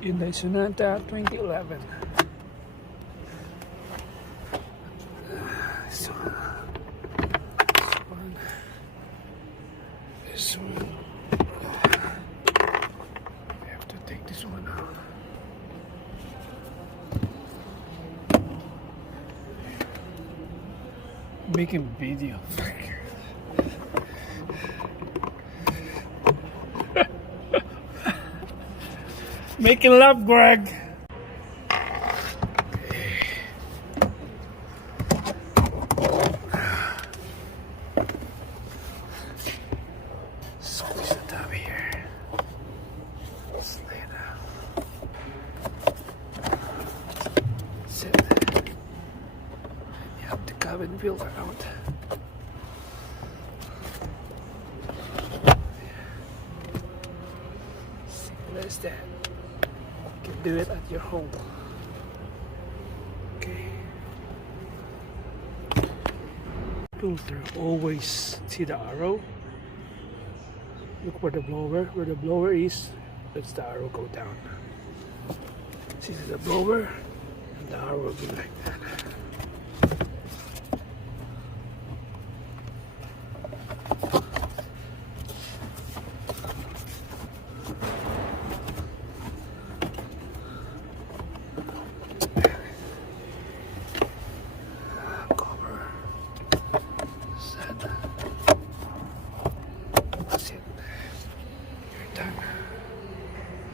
Hyundai Sonata 2011. This one. This one. I have to take this one out. Making video. Making love, Greg. Squeeze the top here. Slay it out. Sit. You have the cabin filter out. Simple as that. You can do it at your home. Okay. Filter, always see the arrow. Look where the blower is, that's the arrow go down. See the blower, and the arrow will be like that.